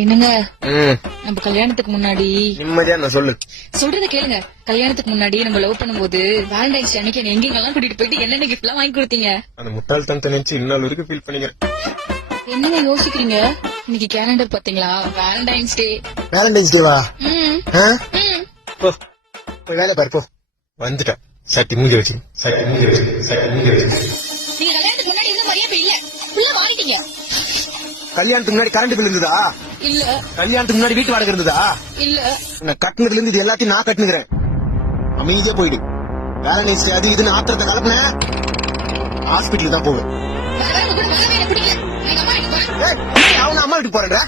என்னங்க? நம்ம கல்யாணத்துக்கு முன்னாடி. நிம்மதியா நான் சொல்லு. சொல்றத கேளுங்க. கல்யாணத்துக்கு முன்னாடி நம்ம லவ் பண்ணும்போது வேலண்டைன்ஸ் டே அன்னைக்கு என்ன எங்கெங்கெல்லாம் கூட்டிட்டு போயிட்டு என்னென்ன கிஃப்ட் எல்லாம் வாங்கி கொடுத்தீங்க? அந்த முட்டாள்தனத்தை நினைச்சு இன்னொரு வரைக்கும் ஃபீல் பண்ணிக்கிறேன். என்னங்க யோசிக்கிறீங்க? இன்னைக்கு கேலண்டர் பாத்தீங்களா வேலண்டைன்ஸ் டே வேலண்டைன்ஸ் டேவா. போ. போய் வேலை பாரு போ. வந்துட்டேன். சட்டி மூஞ்சி வச்சு சட்டி மூஞ்சி வச்சு சட்டி மூஞ்சி வச்சு. நீங்க கல்யாணத்துக்கு முன்னாடி இருந்த மாதிரியே இப்ப இல்ல. ஃபுல்லா மாறிட்டீங்க. கல்யாணத்துக்கு முன்னாடி கரண்ட் பில் இருந்ததா? இல்ல. கல்யாணத்துக்கு முன்னாடி வீட்டு வாடகை இருந்ததா? இல்ல. நான் கட்டினதுல இருந்து இது எல்லாத்தையும் நான் கட்டுனுக்கிறேன். அமைதியா போயிடு. வேலண்டைன்ஸ் டே அது இதுன்னு ஆத்திரத்தை கலப்புன. ஹாஸ்பிட்டல் தான் போவேன். அவன அம்மா வீட்டுக்கு போறேன்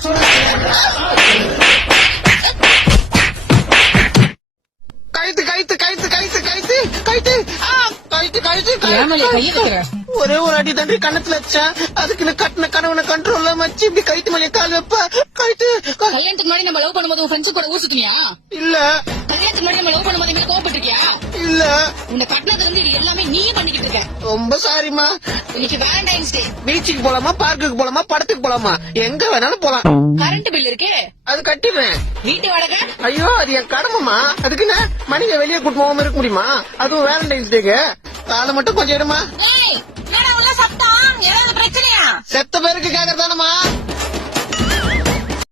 கழுத்து கழுத்து கழுத்து ஆ, கழுத்து கழுத்து ஏமாலே கையை வைக்கிற? ஒரே ஒரு அடி தண்டி கணத்துல வச்சேன் அதுக்கு நான் கட்டின கனவுன கண்ட்ரோல்ல வச்சு இப்படி கழுத்து மேலே கால் வைப்ப. கழுத்து க- கல்யாணத்துக்கு முன்னாடி நம்ம லவ் பண்ணும்போது உன் ஃப்ரெண்ட்ஸ் கூட ஊர் சுத்துனியா இல்ல. கல்யாணத்துக்கு முன்னாடி நம்ம லவ் பண்ணும்போது எங்க கோவப்பட்டிருக்கியா? இல்ல. உன்னை கட்டினதுல இருந்து இது எல்லாமே நீயே பண்ணிக்கிட்டு இருக்க. ரொம்ப சாரிமா இன்னைக்கு வேலண்டைன்ஸ் டே பீச்சுக்கு போலாமா பார்க்குக்கு போலாமா படத்துக்கு போலாமா? எங்க வேணாலும் போலாம். கரண்ட் பில் இருக்கே. அது கட்டிடுவேன் வீட்டு வாடகை? ஐயோ அது என் கடமைமா அதுக்கு என்ன? மணிங்க வெளியே கூட்டு போகாம இருக்க முடியுமா? அதுவும் வேலண்டைன்ஸ் டேக்கு காலை மட்டும் கொஞ்சம் எடுமா